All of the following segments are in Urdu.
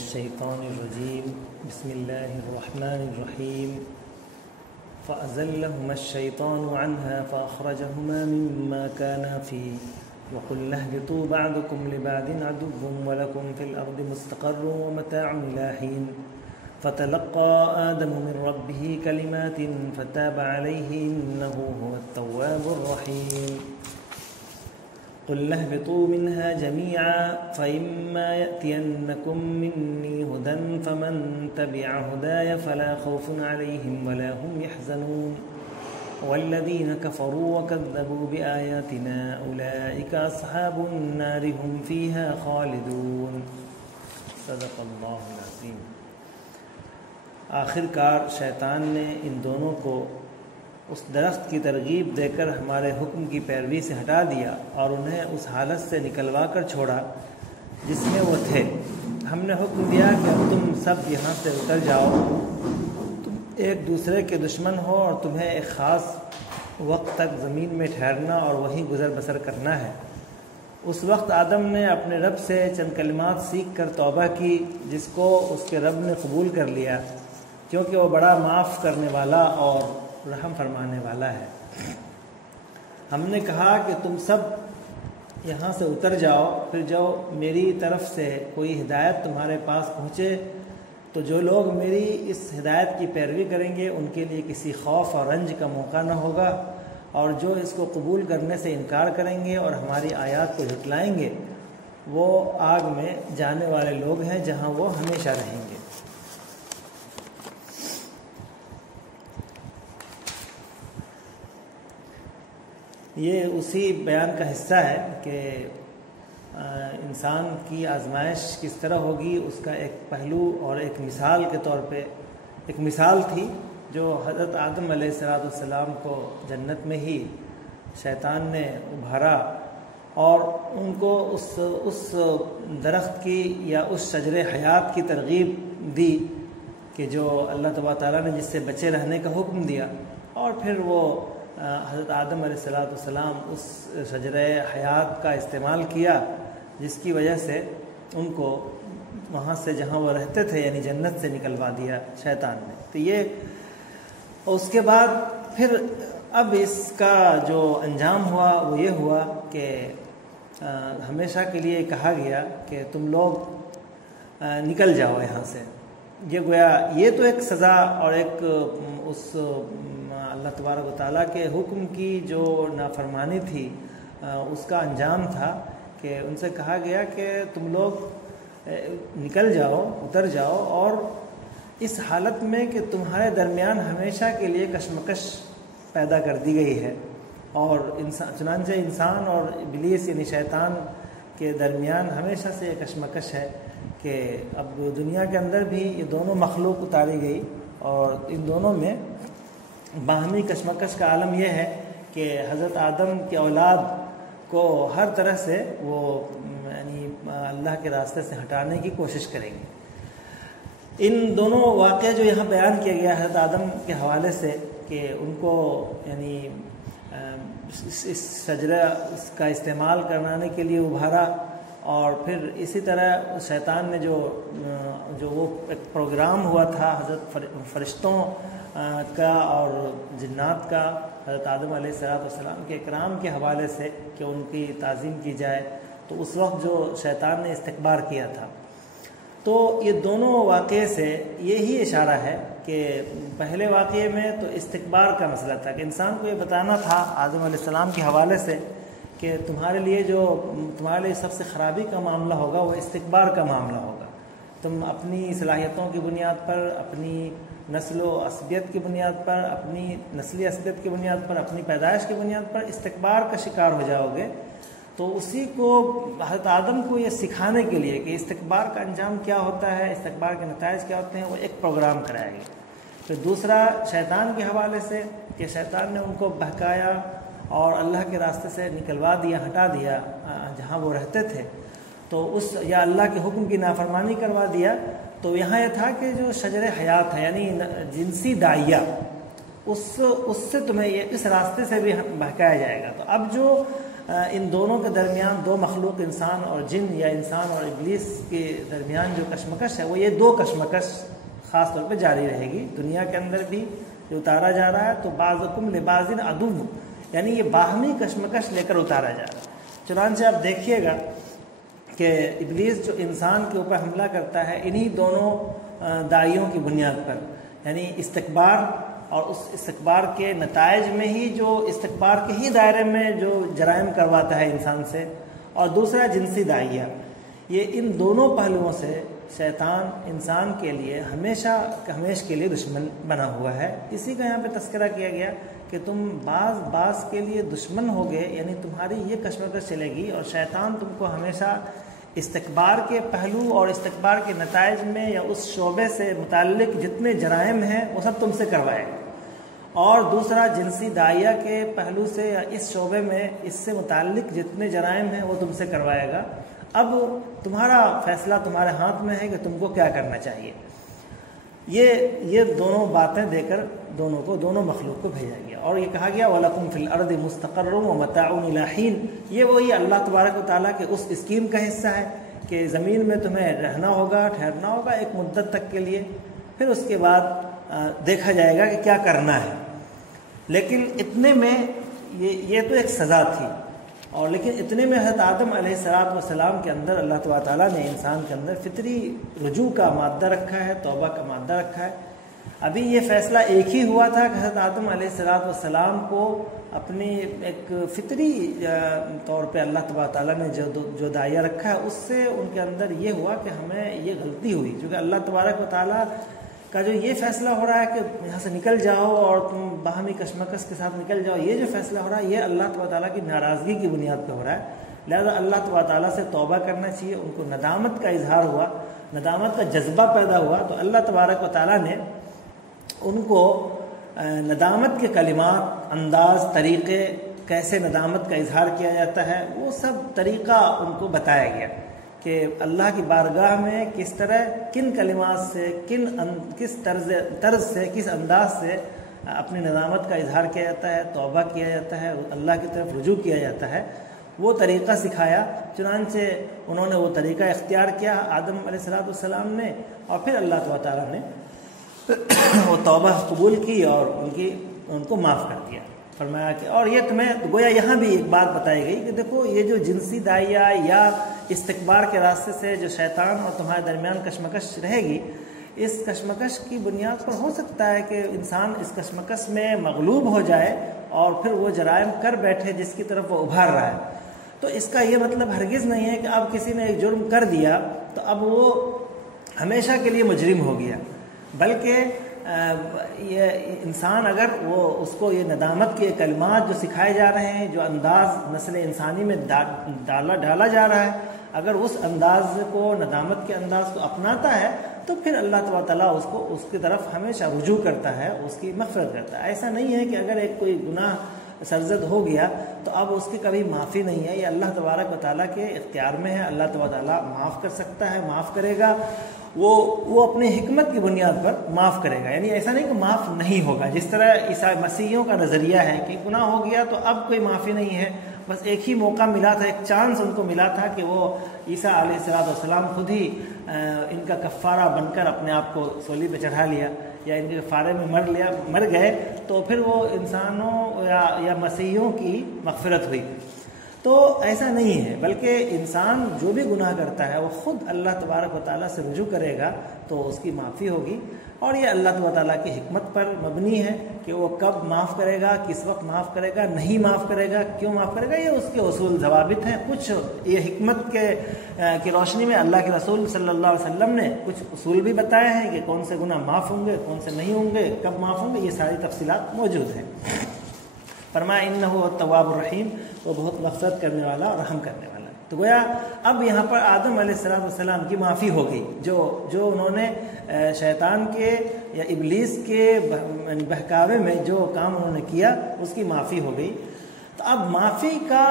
الشيطان الرجيم بسم الله الرحمن الرحيم فأزلهما الشيطان عنها فأخرجهما مما كانا فيه وقلنا اهبطوا بعضكم لبعض عدو ولكم في الأرض مستقر ومتاع إلى حين فتلقى آدم من ربه كلمات فتاب عليه إنه هو التواب الرحيم قلنا اهبطوا منها جميعا فإما يأتينكم مني هدى فمن تبع هداي فلا خوف عليهم ولا هم يحزنون والذين كفروا وكذبوا بآياتنا أولئك أصحاب النار هم فيها خالدون صدق اللہ العظیم۔ آخر کار شیطان نے ان دونوں کو اس درخت کی ترغیب دے کر ہمارے حکم کی پیروی سے ہٹا دیا اور انہیں اس حالت سے نکلوا کر چھوڑا جس میں وہ تھے۔ ہم نے حکم دیا کہ اب تم سب یہاں سے اتر جاؤ، تم ایک دوسرے کے دشمن ہو اور تمہیں ایک خاص وقت تک زمین میں ٹھہرنا اور وہیں گزر بسر کرنا ہے۔ اس وقت آدم نے اپنے رب سے چند کلمات سیکھ کر توبہ کی جس کو اس کے رب نے قبول کر لیا کیونکہ وہ بڑا معاف کرنے والا اور رحم فرمانے والا ہے۔ ہم نے کہا کہ تم سب یہاں سے اتر جاؤ، پھر جو میری طرف سے کوئی ہدایت تمہارے پاس پہنچے تو جو لوگ میری اس ہدایت کی پیروی کریں گے ان کے لیے کسی خوف اور رنج کا موقع نہ ہوگا، اور جو اس کو قبول کرنے سے انکار کریں گے اور ہماری آیات کو جھٹلائیں گے وہ آگ میں جانے والے لوگ ہیں جہاں وہ ہمیشہ رہیں گے۔ یہ اسی بیان کا حصہ ہے کہ انسان کی آزمائش کس طرح ہوگی، اس کا ایک پہلو اور ایک مثال کے طور پہ ایک مثال تھی جو حضرت آدم علیہ السلام کو جنت میں ہی شیطان نے ابھارا اور ان کو اس درخت کی یا اس شجر حیات کی ترغیب دی کہ جو اللہ تبارک تعالیٰ نے جس سے بچے رہنے کا حکم دیا، اور پھر وہ حضرت آدم علیہ السلام اس شجر حیات کا استعمال کیا جس کی وجہ سے ان کو وہاں سے جہاں وہ رہتے تھے یعنی جنت سے نکلوا دیا شیطان نے۔ تو یہ اس کے بعد پھر اب اس کا جو انجام ہوا وہ یہ ہوا کہ ہمیشہ کے لیے کہا گیا کہ تم لوگ نکل جاؤ یہاں سے۔ یہ گویا یہ تو ایک سزا اور ایک اس اللہ تبارک و تعالیٰ کے حکم کی جو نافرمانی تھی اس کا انجام تھا کہ ان سے کہا گیا کہ تم لوگ نکل جاؤ، اتر جاؤ، اور اس حالت میں کہ تمہارے درمیان ہمیشہ کے لیے کشمکش پیدا کر دی گئی ہے، اور چنانچہ انسان اور ابلیس یعنی شیطان کے درمیان ہمیشہ سے یہ کشمکش ہے کہ اب دنیا کے اندر بھی یہ دونوں مخلوق اتاری گئی اور ان دونوں میں باہمی کشمکش کا عالم یہ ہے کہ حضرت آدم کی اولاد کو ہر طرح سے وہ یعنی اللہ کے راستے سے ہٹانے کی کوشش کریں گے۔ ان دونوں واقعے جو یہاں بیان کیا گیا حضرت آدم کے حوالے سے کہ ان کو یعنی اس شجرہ کا استعمال کرانے کے لیے ابھارا، اور پھر اسی طرح شیطان نے جو وہ ایک پروگرام ہوا تھا حضرت فرشتوں کا اور جنات کا حضرت آدم علیہ السلام کے اکرام کے حوالے سے کہ ان کی تعظیم کی جائے، تو اس وقت جو شیطان نے استکبار کیا تھا۔ تو یہ دونوں واقعے سے یہی اشارہ ہے کہ پہلے واقعے میں تو استکبار کا مسئلہ تھا کہ انسان کو یہ بتانا تھا آدم علیہ السلام کے حوالے سے کہ تمہارے لیے سب سے خرابی کا معاملہ ہوگا وہ استکبار کا معاملہ ہوگا۔ تم اپنی صلاحیتوں کی بنیاد پر، اپنی نسل و عصبیت کی بنیاد پر، اپنی نسلی عصبیت کی بنیاد پر، اپنی پیدائش کی بنیاد پر استکبار کا شکار ہو جاؤ گے۔ تو اسی کو حضرت آدم کو یہ سکھانے کے لیے کہ استکبار کا انجام کیا ہوتا ہے، استکبار کے نتائج کیا ہوتے ہیں، وہ ایک پروگرام کرایا گیا۔ پھر دوسرا شیطان کے حوالے سے کہ شیطان نے ان کو بہکایا اور اللہ کے راستے سے نکلوا دیا، ہٹا دیا جہاں وہ رہتے تھے، تو یا اللہ کے حکم کی نافرمانی کروا دیا۔ تو یہاں یہ تھا کہ جو شجر حیات ہے یعنی جنسی داعیہ، اس سے تمہیں یہ اس راستے سے بھی بہکایا جائے گا۔ تو اب جو ان دونوں کے درمیان، دو مخلوق انسان اور جن یا انسان اور ابلیس کے درمیان جو کشمکش ہے، وہ یہ دو کشمکش خاص طور پہ جاری رہے گی دنیا کے اندر بھی جو اتارا جا رہا ہے۔ تو بعضکم لبعض عدو، یعنی یہ باہمی کشمکش لے کر اتارا جا رہا ہے۔ چنانچہ آپ دیکھیے گا کہ ابلیس جو انسان کے اوپر حملہ کرتا ہے انہی دونوں داعیوں کی بنیاد پر، یعنی استکبار، اور اس استکبار کے نتائج میں ہی جو استکبار کے ہی دائرے میں جو جرائم کرواتا ہے انسان سے، اور دوسرا جنسی داعیہ۔ یہ ان دونوں پہلوؤں سے شیطان انسان کے لیے ہمیشہ کے لیے دشمن بنا ہوا ہے۔ اسی کا یہاں پہ تذکرہ کیا گیا کہ تم بعض کے لیے دشمن ہوگے، یعنی تمہاری یہ کشمکش چلے گی، اور شیطان تم کو ہمیشہ استکبار کے پہلو اور استکبار کے نتائج میں یا اس شعبے سے متعلق جتنے جرائم ہیں وہ سب تم سے کروائے گا، اور دوسرا جنسی داعیہ کے پہلو سے یا اس شعبے میں اس سے متعلق جتنے جرائم ہیں وہ تم سے کروائے گا۔ اب تمہارا فیصلہ تمہارے ہاتھ میں ہے کہ تم کو کیا کرنا چاہیے۔ یہ دونوں باتیں دے کر دونوں مخلوق کو بھیجا گیا، اور یہ کہا گیا وَلَكُمْ فِي الْأَرْضِ مُسْتَقَرٌّ وَمَتَاعٌ إِلَىٰ حِينٍ۔ یہ وہی اللہ تبارک و تعالیٰ کے اس اسکیم کا حصہ ہے کہ زمین میں تمہیں رہنا ہوگا، ٹھہرنا ہوگا ایک مدت تک کے لیے، پھر اس کے بعد دیکھا جائے گا کہ کیا کرنا ہے۔ لیکن اتنے میں یہ تو ایک سزا تھی، اور لیکن اتنے میں حضرت آدم علیہ السلام کے اندر اللہ تبارک تعالیٰ نے انسان کے اندر فطری رجوع کا مادہ رکھا ہے، توبہ کا مادہ رکھا ہے۔ ابھی یہ فیصلہ ایک ہی ہوا تھا کہ حضرت آدم علیہ السلام کو اپنی ایک فطری طور پہ اللہ تبارک تعالیٰ نے جو داعیہ رکھا ہے اس سے ان کے اندر یہ ہوا کہ ہمیں یہ غلطی ہوئی، کیونکہ اللہ تبارک و تعالیٰ کا جو یہ فیصلہ ہو رہا ہے کہ یہاں سے نکل جاؤ اور تم باہمی کشمکش کے ساتھ نکل جاؤ، یہ جو فیصلہ ہو رہا ہے یہ اللہ تبارک تعالیٰ کی ناراضگی کی بنیاد پہ ہو رہا ہے۔ لہذا اللہ تبارک تعالیٰ سے توبہ کرنا چاہیے، ان کو ندامت کا اظہار ہوا، ندامت کا جذبہ پیدا ہوا، تو اللہ تبارک و تعالیٰ نے ان کو ندامت کے کلمات، انداز، طریقے، کیسے ندامت کا اظہار کیا جاتا ہے، وہ سب طریقہ ان کو بتایا گیا کہ اللہ کی بارگاہ میں کس طرح، کن کلمات سے، کس طرز سے، کس انداز سے اپنی ندامت کا اظہار کیا جاتا ہے، توبہ کیا جاتا ہے، اللہ کی طرف رجوع کیا جاتا ہے، وہ طریقہ سکھایا۔ چنانچہ انہوں نے وہ طریقہ اختیار کیا آدم علیہ السلام نے، اور پھر اللہ تعالیٰ نے وہ توبہ قبول کی اور ان کو معاف کر دیا۔ فرمایا کہ اور یہ تمہیں گویا یہاں بھی ایک بات بتائی گئی کہ دیکھو یہ جو جنسی داعیہ یا استکبار کے راستے سے جو شیطان اور تمہارے درمیان کشمکش رہے گی، اس کشمکش کی بنیاد پر ہو سکتا ہے کہ انسان اس کشمکش میں مغلوب ہو جائے اور پھر وہ جرائم کر بیٹھے جس کی طرف وہ ابھار رہا ہے۔ تو اس کا یہ مطلب ہرگز نہیں ہے کہ اب کسی نے ایک جرم کر دیا تو اب وہ ہمیشہ کے لیے مجرم ہو گیا، بلکہ یہ انسان اگر وہ اس کو یہ ندامت کے کلمات جو سکھائے جا رہے ہیں، جو انداز نسل انسانی میں ڈالا جا رہا ہے، اگر اس انداز کو، ندامت کے انداز کو اپناتا ہے تو پھر اللہ تبارک تعالیٰ اس کی طرف ہمیشہ رجوع کرتا ہے، اس کی مغفرت کرتا ہے۔ ایسا نہیں ہے کہ اگر ایک کوئی گناہ سرزد ہو گیا تو اب اس کی کبھی معافی نہیں ہے، یہ اللہ تبارک و تعالیٰ کے اختیار میں ہے۔ اللہ تبارک تعالیٰ معاف کر سکتا ہے، معاف کرے گا، وہ اپنی حکمت کی بنیاد پر معاف کرے گا، یعنی ایسا نہیں کہ معاف نہیں ہوگا، جس طرح عیسائی مسیحیوں کا نظریہ ہے کہ گناہ ہو گیا تو اب کوئی معافی نہیں ہے، بس ایک ہی موقع ملا تھا، ایک چانس ان کو ملا تھا کہ وہ عیسیٰ علیہ السلام خود ہی ان کا کفارہ بن کر اپنے آپ کو صلیب پہ چڑھا لیا یا ان کے کفارے میں مر گئے، تو پھر وہ انسانوں یا مسیحیوں کی مغفرت ہوئی۔ تو ایسا نہیں ہے، بلکہ انسان جو بھی گناہ کرتا ہے وہ خود اللہ تبارک و تعالیٰ سے رجوع کرے گا تو اس کی معافی ہوگی، اور یہ اللہ تبارک و تعالیٰ کی حکمت پر مبنی ہے کہ وہ کب معاف کرے گا، کس وقت معاف کرے گا، نہیں معاف کرے گا، کیوں معاف کرے گا، یہ اس کے اصول ضوابط ہیں۔ کچھ یہ حکمت کی روشنی میں اللہ کے رسول صلی اللہ علیہ وسلم نے کچھ اصول بھی بتائے ہیں کہ کون سے گناہ معاف ہوں گے، کون سے نہیں ہوں گے، کب معاف ہوں گے، یہ ساری تفصیلات موجود ہیں۔ فرمایا انہ التواب الرحیم، وہ بہت مغفرت کرنے والا اور رحم کرنے والا۔ تو گویا اب یہاں پر آدم علیہ السلام کی معافی ہو گئی، جو انہوں نے شیطان کے یا ابلیس کے بہکاوے میں جو کام انہوں نے کیا اس کی معافی ہو گئی۔ تو اب معافی کا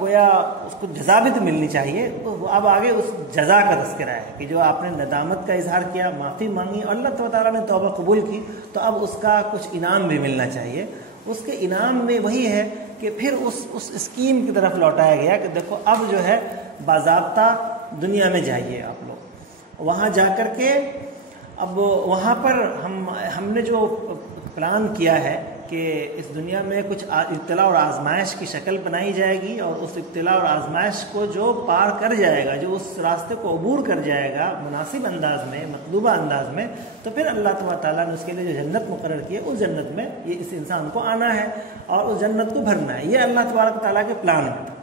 گویا اس کو جزا بھی تو ملنی چاہیے، اب آگے اس جزا کا تذکرہ ہے کہ جو آپ نے ندامت کا اظہار کیا، معافی مانگی اور اللہ تعالیٰ نے توبہ قبول کی، تو اب اس کا کچھ انعام بھی ملنا چاہیے۔ اس کے انعام میں وہی ہے کہ پھر اس اسکیم کی طرف لوٹایا گیا کہ دیکھو اب جو ہے باضابطہ دنیا میں جائیے آپ لوگ، وہاں جا کر کے اب وہاں پر ہم نے جو پلان کیا ہے کہ اس دنیا میں کچھ ابتلا اور آزمائش کی شکل بنائی جائے گی، اور اس ابتلا اور آزمائش کو جو پار کر جائے گا، جو اس راستے کو عبور کر جائے گا مناسب انداز میں، مطلوبہ انداز میں، تو پھر اللہ تعالیٰ نے اس کے لیے جو جنت مقرر کی ہے اس جنت میں یہ اس انسان کو آنا ہے اور اس جنت کو بھرنا ہے۔ یہ اللہ تبارک تعالیٰ کے پلان میں۔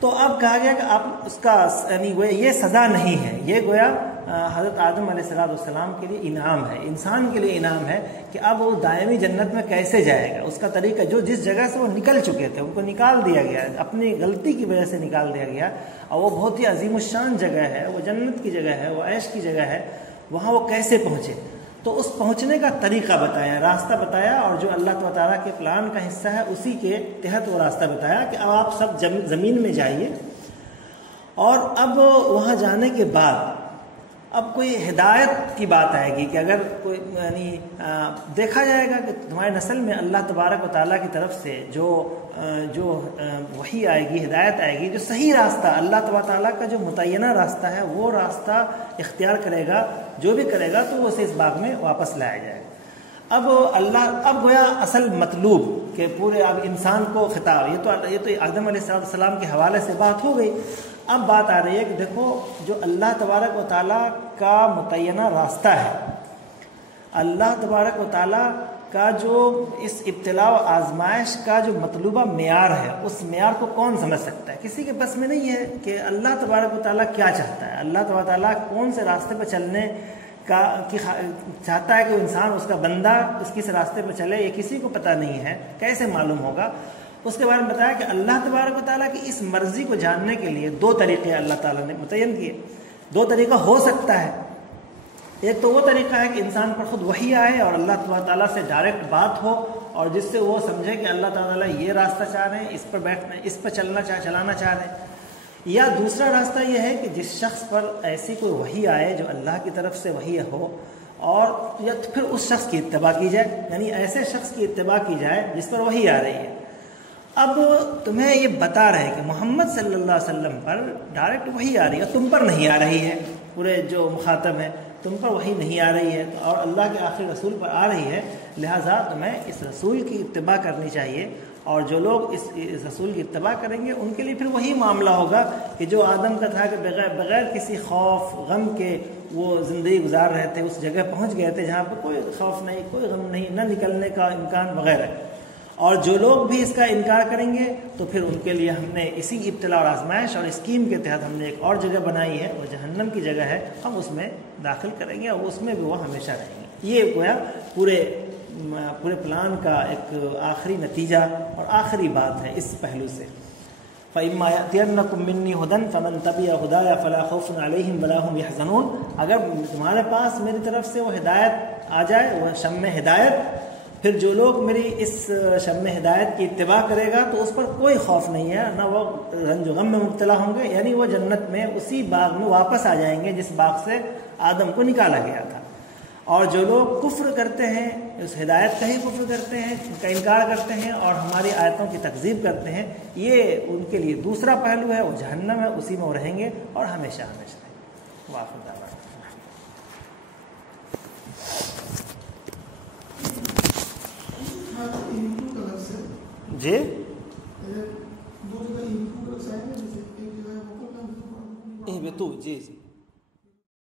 تو اب کہا گیا کہ اب اس کا یعنی یہ سزا نہیں ہے، یہ گویا حضرت آدم علیہ السلام کے لیے انعام ہے، انسان کے لیے انعام ہے کہ اب وہ دائمی جنت میں کیسے جائے گا، اس کا طریقہ جو جس جگہ سے وہ نکل چکے تھے ان کو نکال دیا گیا، اپنی غلطی کی وجہ سے نکال دیا گیا، اور وہ بہت ہی عظیم الشان جگہ ہے، وہ جنت کی جگہ ہے، وہ عیش کی جگہ ہے، وہاں وہ کیسے پہنچے، تو اس پہنچنے کا طریقہ بتایا، راستہ بتایا، اور جو اللہ تعالیٰ کے پلان کا حصہ ہے اسی کے تحت وہ راستہ بتایا کہ اب آپ سب زمین میں جائیے، اور اب وہاں جانے کے بعد اب کوئی ہدایت کی بات آئے گی کہ اگر کوئی یعنی دیکھا جائے گا کہ تمہاری نسل میں اللہ تبارک و تعالیٰ کی طرف سے جو وحی آئے گی، ہدایت آئے گی، جو صحیح راستہ اللہ تبارک تعالیٰ کا جو متعینہ راستہ ہے وہ راستہ اختیار کرے گا، جو بھی کرے گا تو اسے اس باغ میں واپس لایا جائے گا۔ اب گویا اصل مطلوب کہ پورے اب انسان کو خطاب، یہ تو آدم علیہ السلام کے حوالے سے بات ہو گئی۔ اب بات آ رہی ہے کہ دیکھو جو اللہ تبارک و تعالیٰ کا متعینہ راستہ ہے، اللہ تبارک و تعالیٰ کا جو اس ابتلا و آزمائش کا جو مطلوبہ معیار ہے، اس معیار کو کون سمجھ سکتا ہے؟ کسی کے بس میں نہیں ہے کہ اللہ تبارک و تعالیٰ کیا چاہتا ہے، اللہ تبارک و تعالیٰ کون سے راستے پہ چلنے کا چاہتا ہے کہ انسان، اس کا بندہ اس کس راستے پہ چلے، یہ کسی کو پتہ نہیں ہے، کیسے معلوم ہوگا؟ اس کے بارے میں بتایا کہ اللہ تبارک و تعالیٰ کی اس مرضی کو جاننے کے لیے دو طریقے اللہ تعالیٰ نے متعین کیے، دو طریقہ ہو سکتا ہے۔ ایک تو وہ طریقہ ہے کہ انسان پر خود وحی آئے اور اللہ تبارک تعالیٰ سے ڈائریکٹ بات ہو، اور جس سے وہ سمجھے کہ اللہ تعالیٰ یہ راستہ چاہ رہے ہیں، اس پر بیٹھنا، اس پر چلانا چاہ رہے ہیں۔ یا دوسرا راستہ یہ ہے کہ جس شخص پر ایسی کوئی وحی آئے جو اللہ کی طرف سے وحی ہو، اور یا پھر اس شخص کی اتباع کی جائے، یعنی ایسے شخص کی اتباع کی جائے جس پر وحی آ رہی ہے۔ اب تمہیں یہ بتا رہے ہیں کہ محمد صلی اللہ علیہ وسلم پر ڈائریکٹ وحی آ رہی ہے، تم پر نہیں آ رہی ہے، پورے جو مخاطب ہیں تم پر وحی نہیں آ رہی ہے، اور اللہ کے آخری رسول پر آ رہی ہے، لہٰذا تمہیں اس رسول کی اتباع کرنی چاہیے، اور جو لوگ اس رسول کی اتباع کریں گے ان کے لیے پھر وہی معاملہ ہوگا کہ جو آدم کا تھا کہ بغیر کسی خوف غم کے وہ زندگی گزار رہے تھے، اس جگہ پہنچ گئے تھے جہاں پر کوئی خوف نہیں، کوئی غم نہیں، نہ نکلنے کا امکان وغیرہ۔ اور جو لوگ بھی اس کا انکار کریں گے تو پھر ان کے لیے ہم نے اسی ابتلا اور آزمائش اور اسکیم کے تحت ہم نے ایک اور جگہ بنائی ہے، وہ جہنم کی جگہ ہے، ہم اس میں داخل کریں گے اور اس میں بھی وہ ہمیشہ رہیں گے۔ یہ گویا پورے پلان کا ایک آخری نتیجہ اور آخری بات ہے اس پہلو سے۔ فَإِمَّا يَأْتِيَنَّكُم مِّنِّي هُدًى فَمَن تَبِعَ هُدَايَ فَلَا خَوْفٌ عَلَيْهِمْ وَلَا هُمْ يَحْزَنُونَ، اگر تمہارے پاس میری طرف سے وہ ہدایت آ جائے، وہ شمع ہدایت، پھر جو لوگ میری اس شمع ہدایت کی اتباع کرے گا تو اس پر کوئی خوف نہیں ہے، نہ وہ رنج و غم میں مبتلا ہوں گے، یعنی وہ جنت میں اسی باغ میں واپس آ جائیں گے جس باغ سے آدم کو نکالا گیا تھا۔ اور جو لوگ کفر کرتے ہیں، اس ہدایت کا ہی کفر کرتے ہیں، ان کا انکار کرتے ہیں اور ہماری آیتوں کی تکذیب کرتے ہیں، یہ ان کے لیے دوسرا پہلو ہے، وہ جہنم ہے، اسی میں وہ رہیں گے اور ہمیشہ ہمیشہ رہیں گے۔ واقعہ جی جی